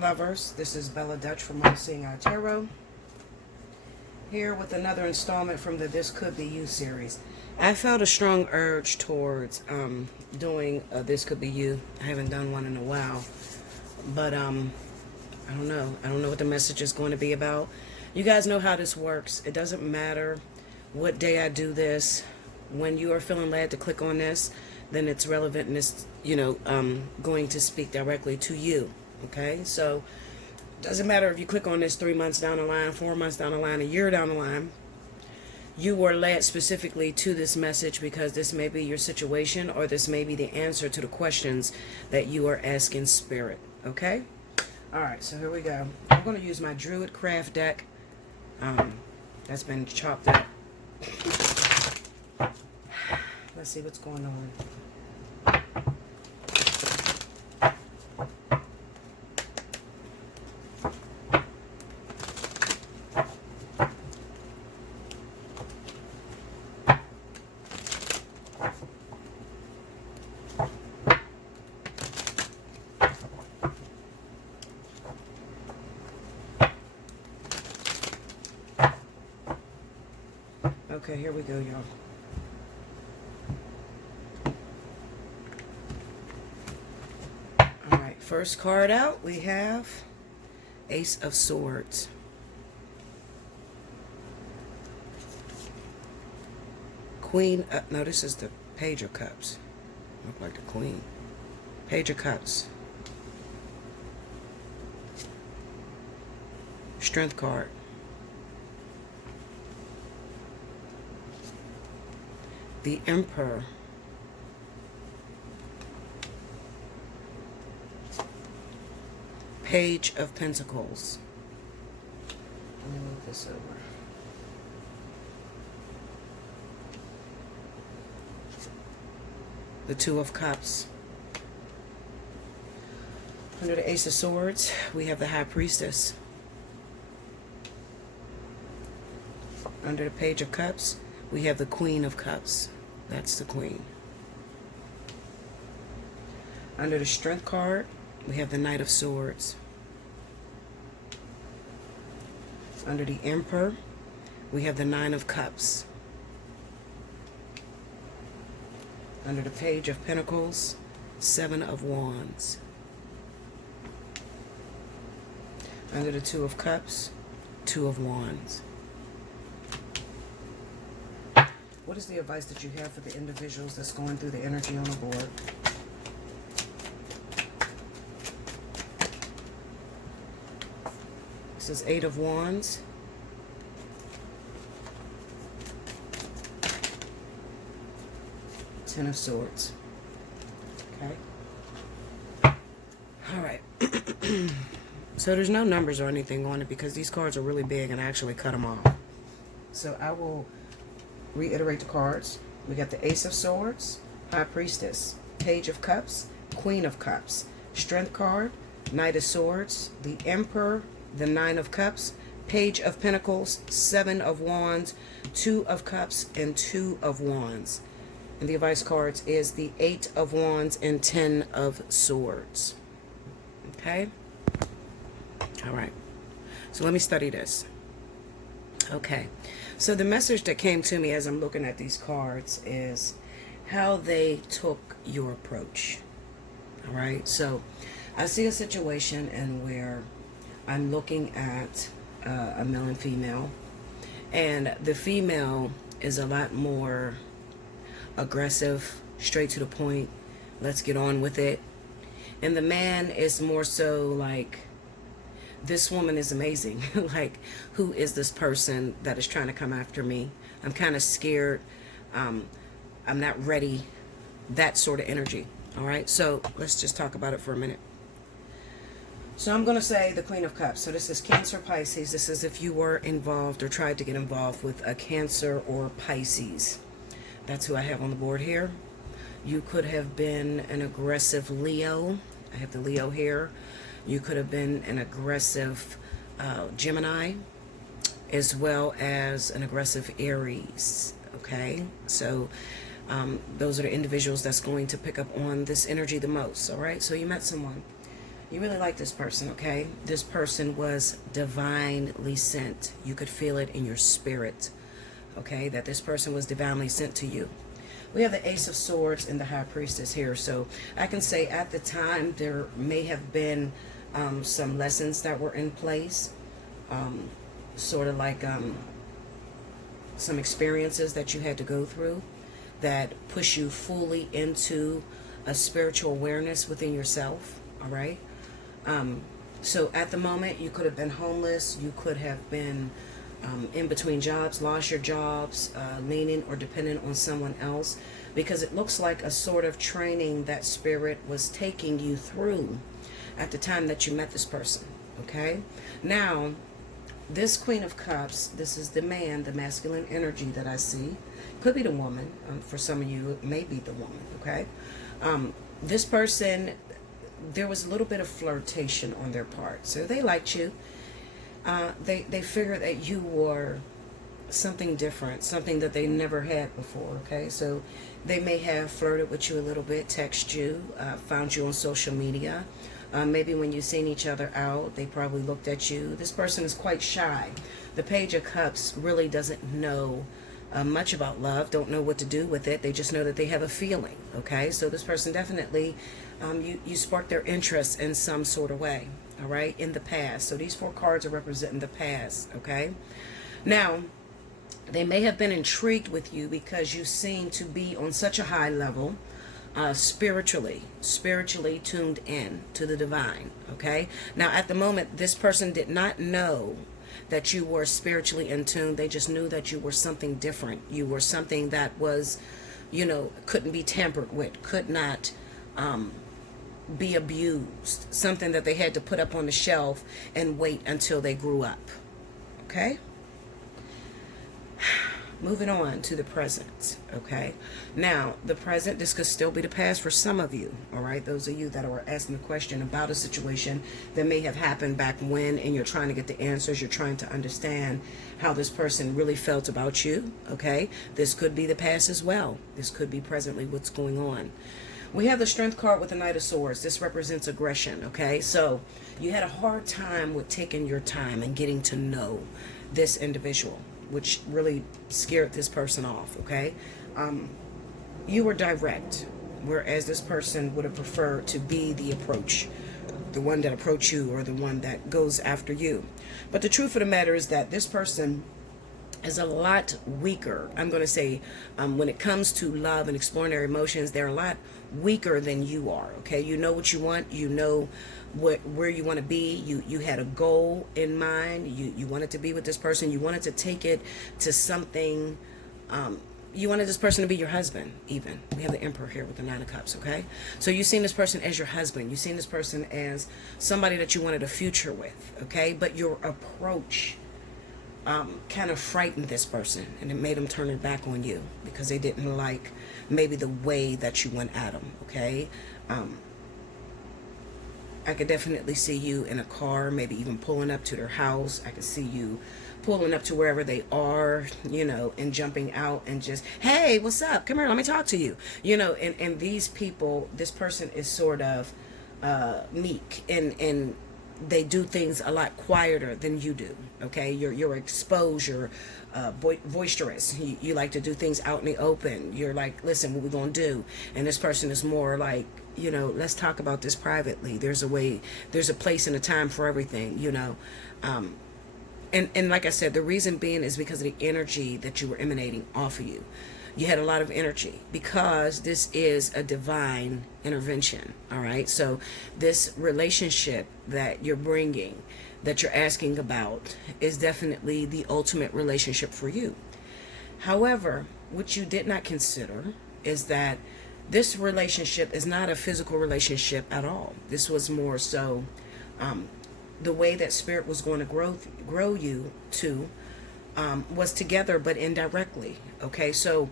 Lovers, this is Bella Dutch from Allseeingeyetarot, here with another installment from the This Could Be You series. I felt a strong urge towards doing a This Could Be You. I haven't done one in a while, but I don't know what the message is going to be about. You guys know how this works. It doesn't matter what day I do this. When you are feeling led to click on this, then it's relevant and it's going to speak directly to you. Okay, so doesn't matter if you click on this 3 months down the line, 4 months down the line, a year down the line. You were led specifically to this message because this may be your situation, or this may be the answer to the questions that you are asking Spirit. Okay, all right, so here we go. I'm going to use my Druid Craft deck that's been chopped up. Let's see what's going on. Okay, here we go, y'all. All right, first card out, we have Ace of Swords. Queen, no, this is the Page of Cups. Look like the Queen. Page of Cups. Strength card. The Emperor. Page of Pentacles. Let me move this over. The Two of Cups. Under the Ace of Swords, we have the High Priestess. Under the Page of Cups, we have the Queen of Cups. That's the Queen. Under the Strength card, we have the Knight of Swords. Under the Emperor, we have the Nine of Cups. Under the Page of Pentacles, Seven of Wands. Under the Two of Cups, Two of Wands. What is the advice that you have for the individuals that's going through the energy on the board? This is Eight of Wands. Ten of Swords. Okay. All right. So there's no numbers or anything on it because these cards are really big and I actually cut them off. So I will reiterate the cards. We got the Ace of Swords, High Priestess, Page of Cups, Queen of Cups, Strength card, Knight of Swords, the Emperor, the Nine of Cups, Page of Pentacles, Seven of Wands, Two of Cups, and Two of Wands. And the advice cards is the Eight of Wands and Ten of Swords. Okay? All right. So let me study this. Okay. So the message that came to me as I'm looking at these cards is how they took your approach. All right. So I see a situation in where I'm looking at a male and female, and the female is a lot more aggressive, straight to the point, let's get on with it. And the man is more so like, this woman is amazing. Like, who is this person that is trying to come after me? I'm kind of scared. I'm not ready. That sort of energy. All right. So let's just talk about it for a minute. So I'm going to say the Queen of Cups. So this is Cancer, Pisces. This is if you were involved or tried to get involved with a Cancer or Pisces. That's who I have on the board here. You could have been an aggressive Leo. I have the Leo here. You could have been an aggressive Gemini, as well as an aggressive Aries. Okay, so those are the individuals that's going to pick up on this energy the most. All right, so you met someone. You really like this person, okay? This person was divinely sent. You could feel it in your spirit, okay, that this person was divinely sent to you. We have the Ace of Swords and the High Priestess here. So I can say at the time there may have been some lessons that were in place, sort of like some experiences that you had to go through that push you fully into a spiritual awareness within yourself, all right? So at the moment, you could have been homeless, you could have been in between jobs, lost your jobs, leaning or dependent on someone else, because it looks like a sort of training that spirit was taking you through at the time that you met this person, okay? Now, this Queen of Cups, this is the man, the masculine energy that I see. Could be the woman. For some of you, it may be the woman, okay? This person, there was a little bit of flirtation on their part. So they liked you. They figured that you were something different, something that they never had before, okay? So they may have flirted with you a little bit, text you, found you on social media. Maybe when you've seen each other out, they probably looked at you. This person is quite shy. The Page of Cups really doesn't know much about love, don't know what to do with it. They just know that they have a feeling, okay? So this person definitely, you sparked their interest in some sort of way, all right, in the past. So these 4 cards are representing the past, okay? Now, they may have been intrigued with you because you seem to be on such a high level, spiritually tuned in to the divine, okay? Now, at the moment, this person did not know that you were spiritually in tune. They just knew that you were something different. You were something that was, you know, couldn't be tampered with, could not be abused, something that they had to put up on the shelf and wait until they grew up, okay? Moving on to the present, okay? Now, the present, this could still be the past for some of you, all right? Those of you that are asking a question about a situation that may have happened back when, and you're trying to get the answers, you're trying to understand how this person really felt about you, okay? This could be the past as well. This could be presently what's going on. We have the Strength card with the Knight of Swords. This represents aggression, okay? So you had a hard time with taking your time and getting to know this individual, which really scared this person off, okay? You were direct, whereas this person would have preferred to be the approach, the one that approached you or the one that goes after you. But the truth of the matter is that this person is a lot weaker. I'm going to say when it comes to love and exploring their emotions, they're a lot weaker than you are, okay? You know what you want. You know where you want to be. You had a goal in mind. You wanted to be with this person. You wanted to take it to something. You wanted this person to be your husband, even. We have the Emperor here with the 9 of Cups, okay? So you've seen this person as your husband. You've seen this person as somebody that you wanted a future with, okay? But your approach kind of frightened this person, and it made them turn it back on you because they didn't like maybe the way that you went at them, okay? I could definitely see you in a car, maybe even pulling up to their house. I could see you pulling up to wherever they are, you know, and jumping out and just, hey, what's up? Come here, let me talk to you. You know, and these people, this person is sort of meek, and they do things a lot quieter than you do, okay? You're exposure, boisterous. You like to do things out in the open. You're like, listen, what we gonna do? And this person is more like, you know, let's talk about this privately. There's a way, there's a place and a time for everything, you know. And like I said, the reason being is because of the energy that you were emanating off of you. You had a lot of energy because this is a divine intervention, all right? So this relationship that you're bringing, that you're asking about, is definitely the ultimate relationship for you. However, what you did not consider is that this relationship is not a physical relationship at all. This was more so the way that Spirit was going to grow you to was together, but indirectly, okay? So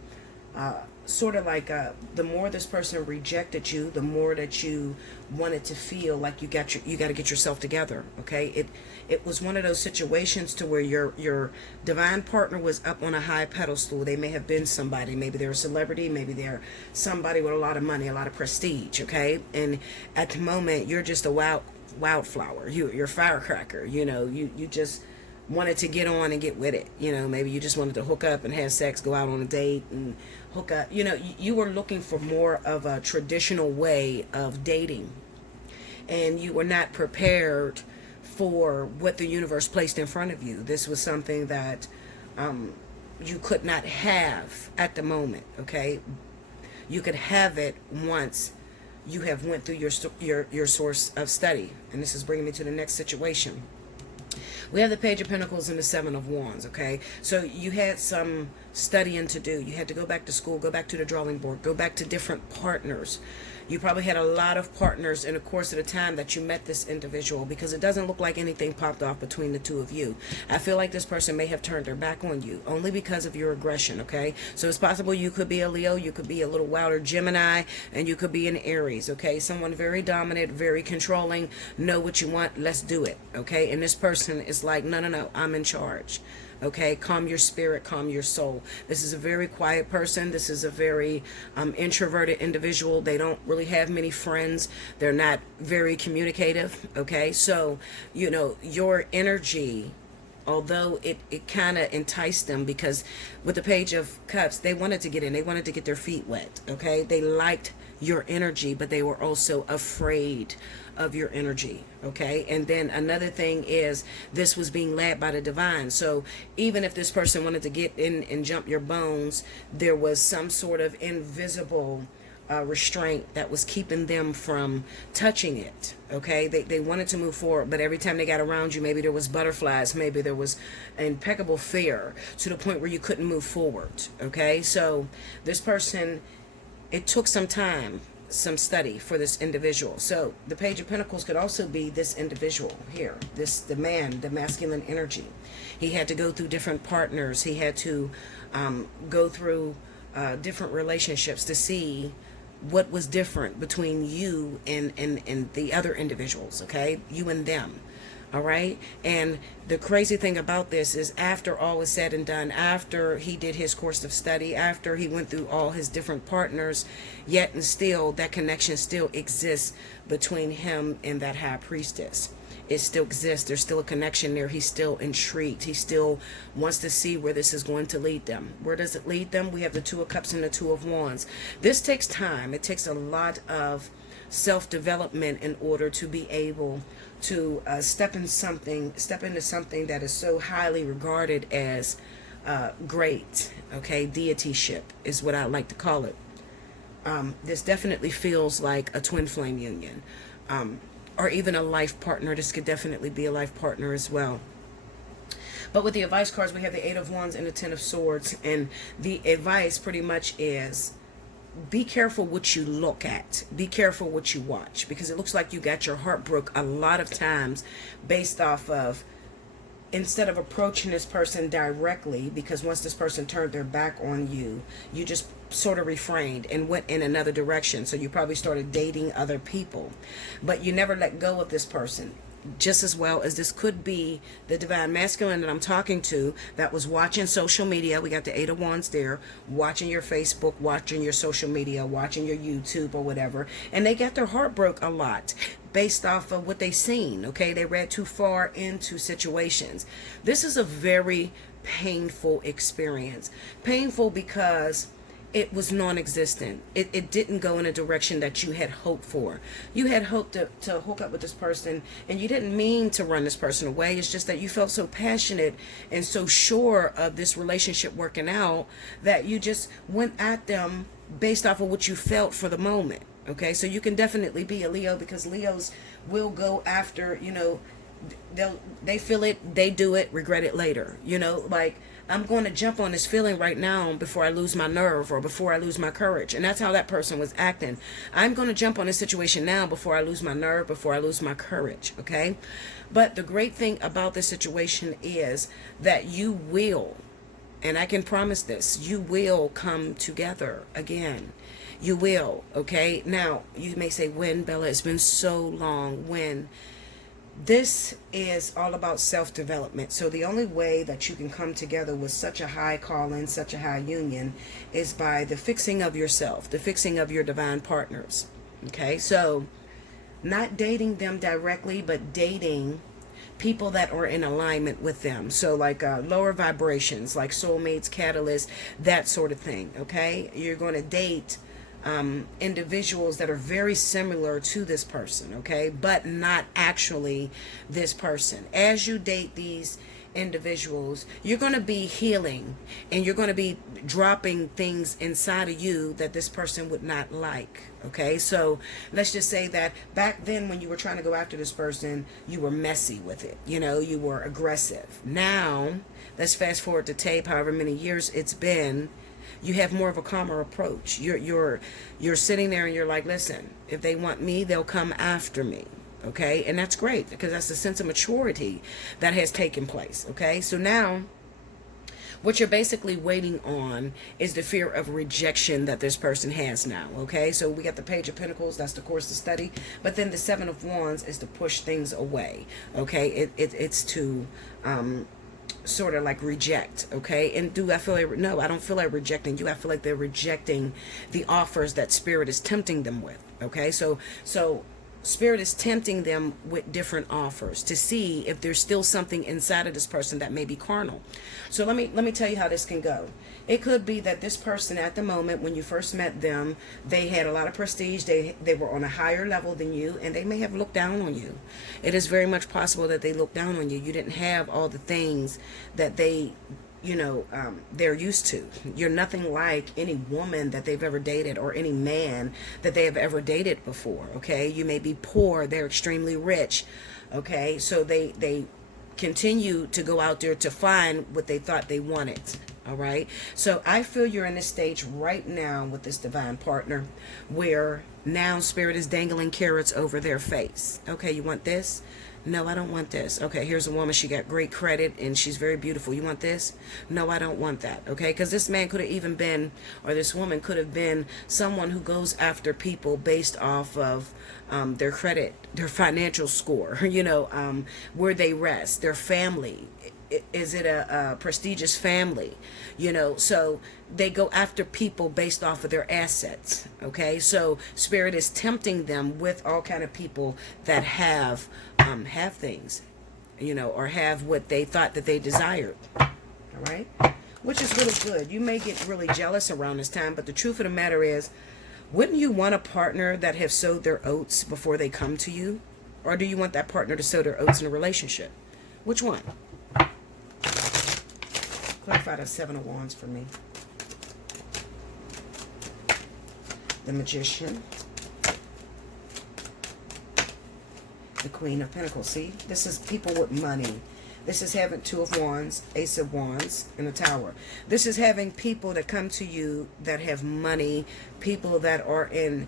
sort of like the more this person rejected you, the more that you wanted to feel like you got to get yourself together, okay? It was one of those situations to where your divine partner was up on a high pedestal. They may have been somebody, maybe they're a celebrity, maybe they're somebody with a lot of money, a lot of prestige, okay? And at the moment, you're just a wild wildflower. You're a firecracker. You just wanted to get on and get with it. Maybe you just wanted to hook up and have sex, go out on a date and hook up. You were looking for more of a traditional way of dating, and you were not prepared for what the universe placed in front of you. This was something that you could not have at the moment. Okay, you could have it once you have went through your source of study. And this is bringing me to the next situation. We have the Page of Pentacles and the Seven of Wands, okay? So you had some studying to do. You had to go back to school, go back to the drawing board, go back to different partners. You probably had a lot of partners in the course of the time that you met this individual, because it doesn't look like anything popped off between the two of you. I feel like this person may have turned their back on you only because of your aggression, okay? So it's possible you could be a Leo, you could be a little wilder Gemini, and you could be an Aries, okay? Someone very dominant, very controlling, know what you want, let's do it, okay? And this person is like, no, I'm in charge. Okay, calm your spirit, calm your soul. This is a very quiet person. This is a very introverted individual. They don't really have many friends. They're not very communicative. Okay, so, your energy, although it kind of enticed them, because with the Page of Cups, they wanted to get in. They wanted to get their feet wet. Okay, they liked your energy, but they were also afraid of your energy. Okay, and then another thing is, this was being led by the divine. So even if this person wanted to get in and jump your bones, there was some sort of invisible restraint that was keeping them from touching it. Okay, they wanted to move forward, but every time they got around you, maybe there was butterflies, maybe there was impeccable fear, to the point where you couldn't move forward. Okay, so this person, it took some time, some study for this individual. So the Page of Pentacles could also be this individual here, the man, the masculine energy. He had to go through different partners. He had to go through different relationships to see what was different between you and the other individuals. Okay, you and them. All right. And the crazy thing about this is, after all is said and done, after he did his course of study, after he went through all his different partners, yet and still that connection still exists between him and that high priestess. It still exists. There's still a connection there. He's still intrigued. He still wants to see where this is going to lead them. Where does it lead them? We have the Two of Cups and the Two of Wands. This takes time. It takes a lot of self-development in order to be able to step into something that is so highly regarded as great. Okay, deityship is what I like to call it. This definitely feels like a twin flame union, or even a life partner. This could definitely be a life partner as well. But with the advice cards, we have the Eight of Wands and the Ten of Swords, and the advice pretty much is, be careful what you look at. Be careful what you watch, because it looks like you got your heart broke a lot of times based off of, instead of approaching this person directly, because once this person turned their back on you, you just sort of refrained and went in another direction. So you probably started dating other people, but you never let go of this person. Just as well as this could be the divine masculine that I'm talking to, that was watching social media. We got the Eight of Wands there, watching your Facebook, watching your social media, watching your YouTube or whatever, and they got their heart broke a lot based off of what they seen. Okay, they read too far into situations. This is a very painful experience. Painful because it was non-existent. It didn't go in a direction that you had hoped for. You had hoped to hook up with this person, and you didn't mean to run this person away. It's just that you felt so passionate and so sure of this relationship working out that you just went at them based off of what you felt for the moment. Okay, so you can definitely be a Leo, because Leos will go after, they feel it, they do it, regret it later. Like, I'm going to jump on this feeling right now before I lose my nerve or before I lose my courage. And that's how that person was acting. I'm going to jump on this situation now before I lose my nerve, before I lose my courage. Okay. But the great thing about this situation is that you will, and I can promise this, you will come together again. You will. Okay. Now, you may say, when, Bella? It's been so long. When? This is all about self-development. So the only way that you can come together with such a high calling, such a high union, is by the fixing of yourself, the fixing of your divine partners. Okay, so not dating them directly, but dating people that are in alignment with them. So like lower vibrations, like soulmates, catalysts, that sort of thing. Okay, you're going to date individuals that are very similar to this person, okay, but not actually this person. As you date these individuals, you're going to be healing, and you're going to be dropping things inside of you that this person would not like. Okay, so let's just say that back then when you were trying to go after this person, you were messy with it, you know, you were aggressive. Now let's fast forward to tape, however many years it's been, you have more of a calmer approach. You're sitting there and you're like, listen, if they want me, they'll come after me. Okay, and that's great, because that's the sense of maturity that has taken place. Okay, so now what you're basically waiting on is the fear of rejection that this person has now. Okay, so we got the Page of Pentacles, that's the course to study, but then the Seven of Wands is to push things away. Okay, it's to sort of like reject. Okay, and do I feel like, no, I don't feel like rejecting you. I feel like they're rejecting the offers that Spirit is tempting them with. Okay, so Spirit is tempting them with different offers to see if there's still something inside of this person that may be carnal. So let me tell you how this can go. It could be that this person at the moment when you first met them, they had a lot of prestige, they were on a higher level than you, and they may have looked down on you. It is very much possible that they looked down on you. You didn't have all the things that they, you know, they're used to. You're nothing like any woman that they've ever dated, or any man that they have ever dated before. Okay, you may be poor, they're extremely rich. Okay, so they continue to go out there to find what they thought they wanted. All right, so I feel you're in this stage right now with this divine partner where now Spirit is dangling carrots over their face. Okay, you want this? No, I don't want this. Okay, here's a woman. She got great credit and she's very beautiful. You want this? No, I don't want that. Okay, because this man could have even been, or this woman could have been, someone who goes after people based off of their credit, their financial score, you know, where they rest, their family. Is it a prestigious family? You know, so they go after people based off of their assets. Okay, so Spirit is tempting them with all kind of people that have things, you know, or have what they thought that they desired. All right, which is really good. You may get really jealous around this time, but the truth of the matter is, wouldn't you want a partner that have sowed their oats before they come to you? Or do you want that partner to sow their oats in a relationship? Which one? Clarify the Seven of Wands for me. The Magician. The Queen of Pentacles. See, this is people with money. This is having Two of Wands, Ace of Wands, and the Tower. This is having people that come to you that have money, people that are in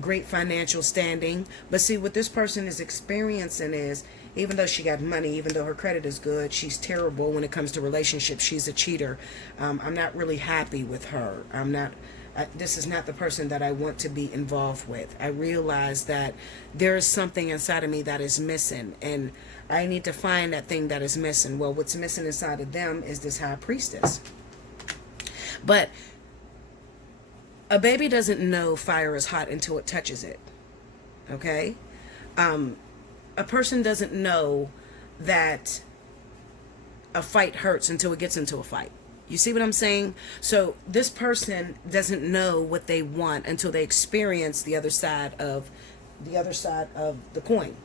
great financial standing. But see, what this person is experiencing is, even though she got money, even though her credit is good, she's terrible when it comes to relationships. She's a cheater. I'm not really happy with her. This is not the person that I want to be involved with. I realize that there is something inside of me that is missing, and I need to find that thing that is missing. Well, what's missing inside of them is this High Priestess. But a baby doesn't know fire is hot until it touches it. Okay? A person doesn't know that a fight hurts until it gets into a fight. You see what I'm saying? So this person doesn't know what they want until they experience the other side of the coin.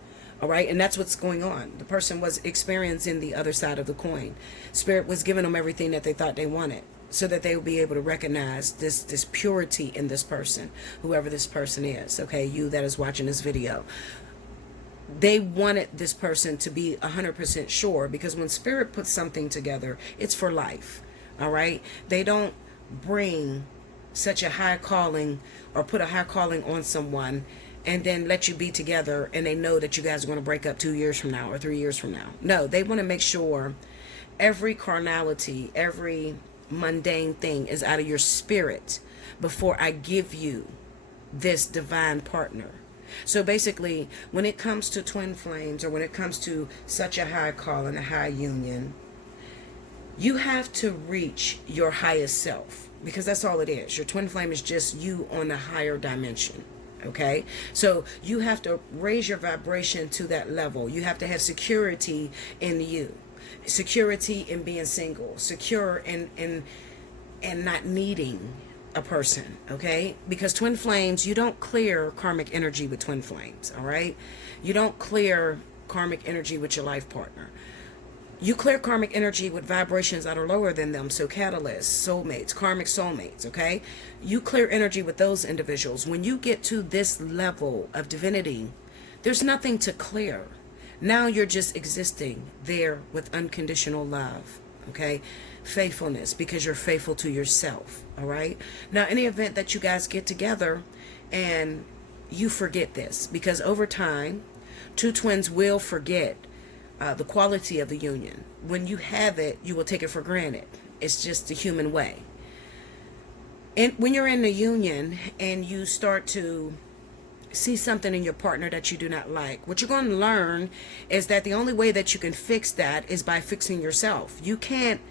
All right, and that's what's going on. The person was experiencing the other side of the coin. Spirit was giving them everything that they thought they wanted, so that they will be able to recognize this purity in this person, whoever this person is. Okay, you that is watching this video. They wanted this person to be 100% sure, because when Spirit puts something together, it's for life. All right, they don't bring such a high calling or put a high calling on someone and then let you be together and they know that you guys are going to break up 2 years from now or 3 years from now. No, they want to make sure every carnality, every mundane thing is out of your spirit before I give you this divine partner. So basically, when it comes to twin flames, or when it comes to such a high call and a high union, you have to reach your highest self, because that's all it is. Your twin flame is just you on a higher dimension. Okay, so you have to raise your vibration to that level. You have to have security in you, security in being single, secure in and not needing a person. Okay, because twin flames, you don't clear karmic energy with twin flames. All right, you don't clear karmic energy with your life partner. You clear karmic energy with vibrations that are lower than them. So catalysts, soulmates, karmic soulmates, okay? You clear energy with those individuals. When you get to this level of divinity, there's nothing to clear. Now you're just existing there with unconditional love, okay? Faithfulness, because you're faithful to yourself, all right? Now, in the event that you guys get together and you forget this, because over time, two twins will forget the quality of the union. When you have it, you will take it for granted. It's just the human way. And when you're in the union and you start to see something in your partner that you do not like, what you're going to learn is that the only way that you can fix that is by fixing yourself. You can't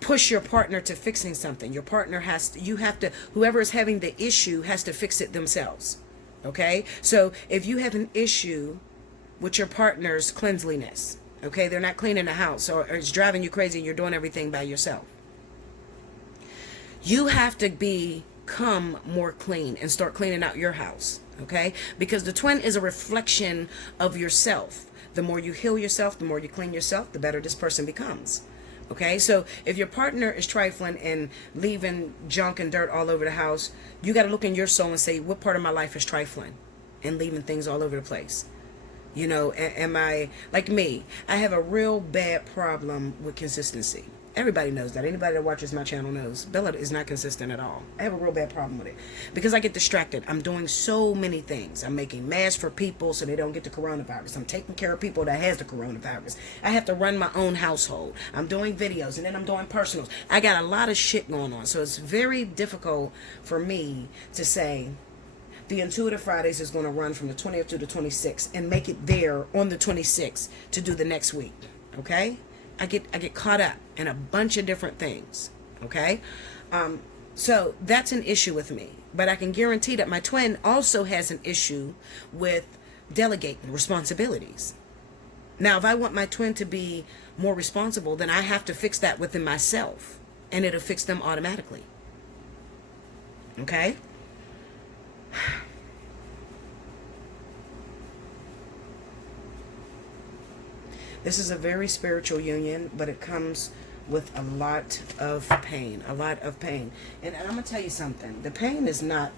push your partner to fixing something. Your partner has to, you have to, whoever is having the issue has to fix it themselves. Okay? So if you have an issue with your partner's cleanliness, okay, they're not cleaning the house, or it's driving you crazy and you're doing everything by yourself, you have to become more clean and start cleaning out your house, okay? Because the twin is a reflection of yourself. The more you heal yourself, the more you clean yourself, the better this person becomes. Okay, so if your partner is trifling and leaving junk and dirt all over the house, you got to look in your soul and say, what part of my life is trifling and leaving things all over the place? You know, am I, like me, I have a real bad problem with consistency. Everybody knows that. Anybody that watches my channel knows Bella is not consistent at all. I have a real bad problem with it because I get distracted. I'm doing so many things. I'm making masks for people so they don't get the coronavirus. I'm taking care of people that has the coronavirus. I have to run my own household. I'm doing videos and then I'm doing personals. I got a lot of shit going on. So it's very difficult for me to say, the Intuitive Fridays is going to run from the 20th to the 26th and make it there on the 26th to do the next week. Okay? I get caught up in a bunch of different things. Okay? So that's an issue with me. But I can guarantee that my twin also has an issue with delegating responsibilities. Now, if I want my twin to be more responsible, then I have to fix that within myself. And it'll fix them automatically. Okay? This is a very spiritual union, but it comes with a lot of pain, a lot of pain. And I'm going to tell you something. The pain is not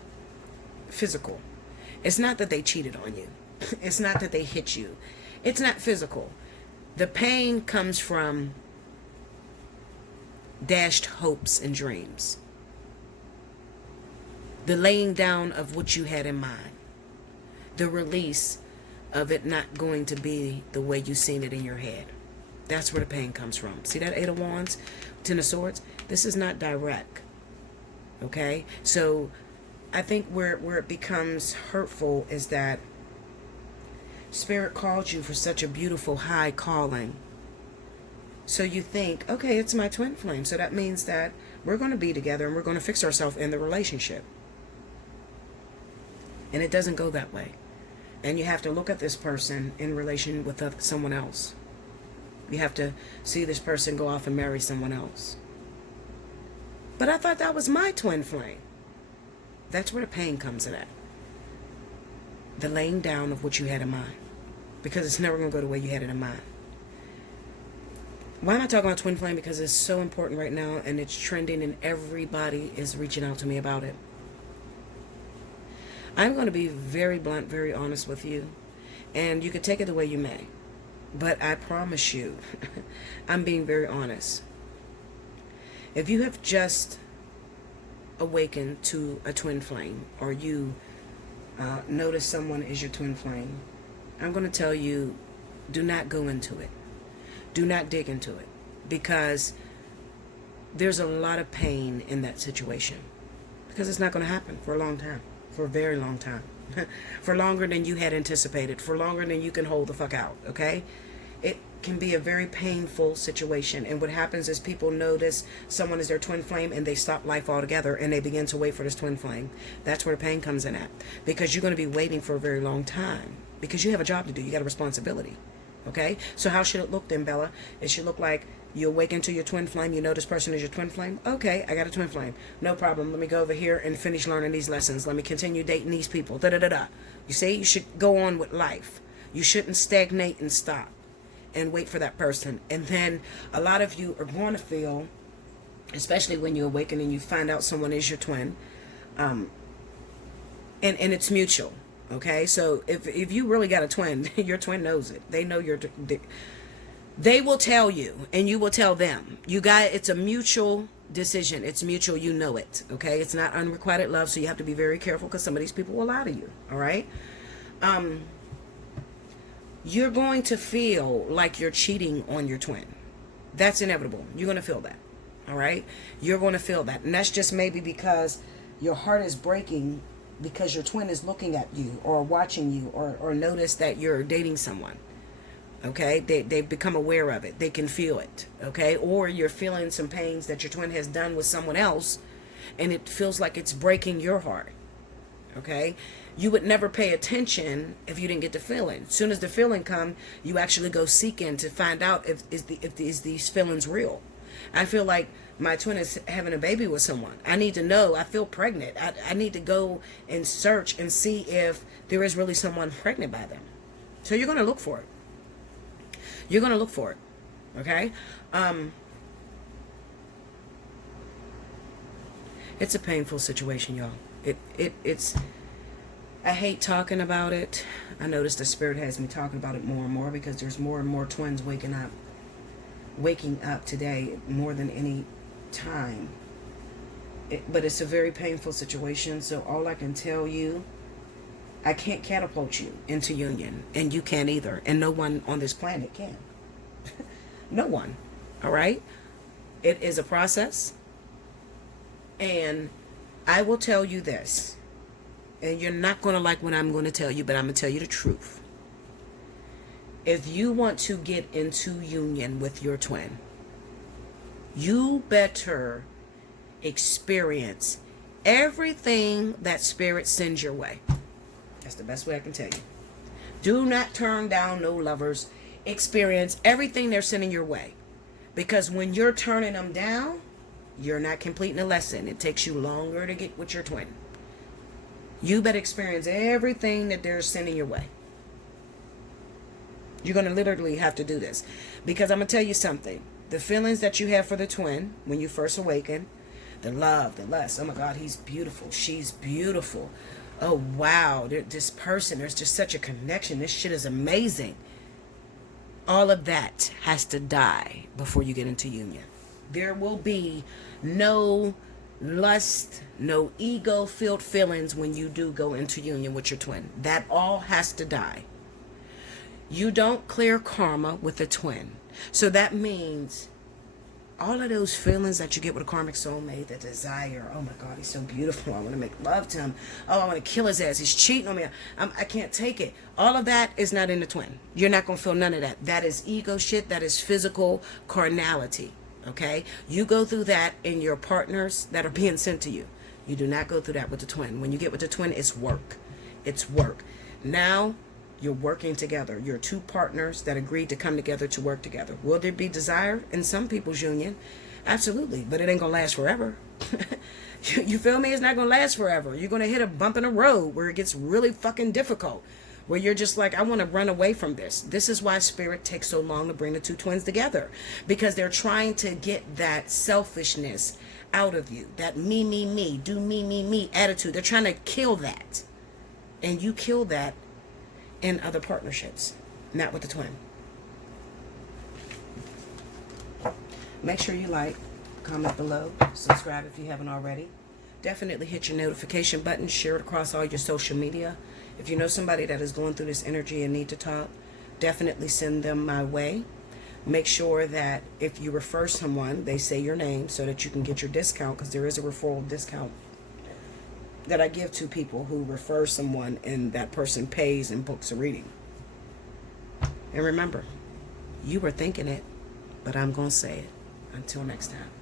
physical. It's not that they cheated on you. It's not that they hit you. It's not physical. The pain comes from dashed hopes and dreams. The laying down of what you had in mind. The release of it not going to be the way you seen it in your head. That's where the pain comes from. See that Eight of Wands, Ten of Swords? This is not direct. Okay? So I think where it becomes hurtful is that Spirit called you for such a beautiful high calling. So you think, okay, it's my twin flame. So that means that we're going to be together and we're going to fix ourselves in the relationship. And it doesn't go that way. And you have to look at this person in relation with someone else. You have to see this person go off and marry someone else. But I thought that was my twin flame. That's where the pain comes in at. The laying down of what you had in mind. Because it's never going to go the way you had it in mind. Why am I talking about twin flame? Because it's so important right now and it's trending and everybody is reaching out to me about it. I'm going to be very blunt, very honest with you. And you can take it the way you may. But I promise you, I'm being very honest. If you have just awakened to a twin flame, or you notice someone is your twin flame, I'm going to tell you, do not go into it. Do not dig into it. Because there's a lot of pain in that situation. Because it's not going to happen for a long time. For a very long time. For longer than you had anticipated. For longer than you can hold the fuck out. Okay? can be a very painful situation. And what happens is people notice someone is their twin flame and they stop life altogether and they begin to wait for this twin flame. That's where the pain comes in at. Because you're going to be waiting for a very long time. Because you have a job to do. You got a responsibility. Okay? So how should it look then, Bella? It should look like you awaken to your twin flame. You know this person is your twin flame. Okay, I got a twin flame. No problem. Let me go over here and finish learning these lessons. Let me continue dating these people. Da-da-da-da. You see? You should go on with life. You shouldn't stagnate and stop and wait for that person. And then a lot of you are going to feel, especially when you awaken and you find out someone is your twin, and it's mutual. Okay, so if you really got a twin, your twin knows it. They know they will tell you and you will tell them. It's a mutual decision. It's mutual. You know it. Okay, it's not unrequited love, so you have to be very careful because some of these people will lie to you. All right. You're going to feel like you're cheating on your twin. That's inevitable. You're going to feel that. All right? You're going to feel that. And that's just maybe because your heart is breaking because your twin is looking at you or watching you or notice that you're dating someone. Okay? They've become aware of it. They can feel it. Okay? Or you're feeling some pains that your twin has done with someone else and it feels like it's breaking your heart. Okay? You would never pay attention if you didn't get the feeling. As soon as the feeling come, you actually go seeking to find out if these feelings real. I feel like my twin is having a baby with someone. I need to know. I feel pregnant. I need to go and search and see if there is really someone pregnant by them. So you're going to look for it. You're going to look for it. Okay? It's a painful situation, y'all. It's I hate talking about it. I notice the spirit has me talking about it more and more because there's more and more twins waking up today more than any time. But it's a very painful situation. So all I can tell you, I can't catapult you into union, and you can't either, and no one on this planet can. No one. All right? It is a process, and I will tell you this. And you're not going to like what I'm going to tell you, but I'm going to tell you the truth. If you want to get into union with your twin, you better experience everything that spirit sends your way. That's the best way I can tell you. Do not turn down no lovers. Experience everything they're sending your way. Because when you're turning them down, you're not completing the lesson. It takes you longer to get with your twin. You better experience everything that they're sending your way. You're going to literally have to do this. Because I'm going to tell you something. The feelings that you have for the twin when you first awaken, the love, the lust. Oh my God, he's beautiful. She's beautiful. Oh wow, this person, there's just such a connection. This shit is amazing. All of that has to die before you get into union. There will be no lust, no ego-filled feelings when you do go into union with your twin. That all has to die. You don't clear karma with a twin. So that means all of those feelings that you get with a karmic soulmate, the desire, oh my God, he's so beautiful, I want to make love to him, oh, I want to kill his ass, he's cheating on me, I can't take it. All of that is not in the twin. You're not going to feel none of that. That is ego shit. That is physical carnality. Okay, you go through that in your partners that are being sent to you. You do not go through that with the twin. When you get with the twin, it's work. It's work. Now you're working together. You're two partners that agreed to come together to work together. Will there be desire in some people's union? Absolutely, but it ain't gonna last forever. You feel me? It's not gonna last forever. You're gonna hit a bump in the road where it gets really fucking difficult. Where you're just like, I want to run away from this. This is why spirit takes so long to bring the two twins together. Because they're trying to get that selfishness out of you. That me, do me attitude. They're trying to kill that. And you kill that in other partnerships. Not with the twin. Make sure you like, comment below, subscribe if you haven't already. Definitely hit your notification button. Share it across all your social media. If you know somebody that is going through this energy and need to talk, definitely send them my way. Make sure that if you refer someone, they say your name so that you can get your discount, because there is a referral discount that I give to people who refer someone and that person pays and books a reading. And remember, You were thinking it, but I'm going to say it. Until next time.